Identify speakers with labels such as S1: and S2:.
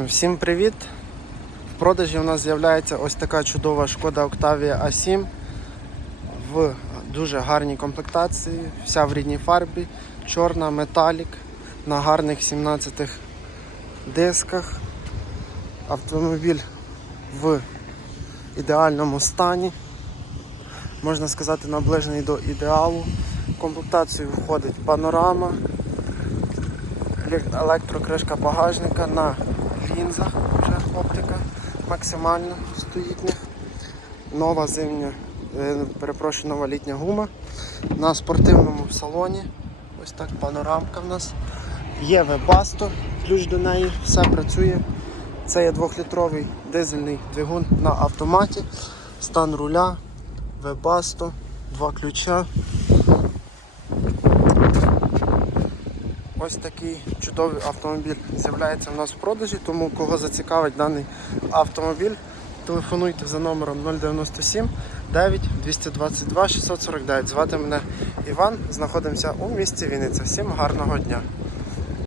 S1: Всім привіт! В продажі у нас з'являється ось така чудова шкода Octavia A7 в дуже гарній комплектації, вся в рідній фарбі, чорна, металік на гарних 17-х дисках. Автомобіль в ідеальному стані, можна сказати, наближений до ідеалу. В комплектацію входить панорама, електрокришка багажника на лінзах, вже оптика максимально стоїть. Нова зимня, е, перепрошую, нова літня гума. На спортивному салоні. Ось так панорамка в нас. Є вебасто, ключ до неї, все працює. Це є двохлітровий дизельний двигун на автоматі, стан руля, вебасто, два ключа. Ось такий чудовий автомобіль з'являється у нас в продажі, тому кого зацікавить даний автомобіль, телефонуйте за номером 097 9 222 649. Звати мене Іван, знаходимося у місті Вінниця. Всім гарного дня!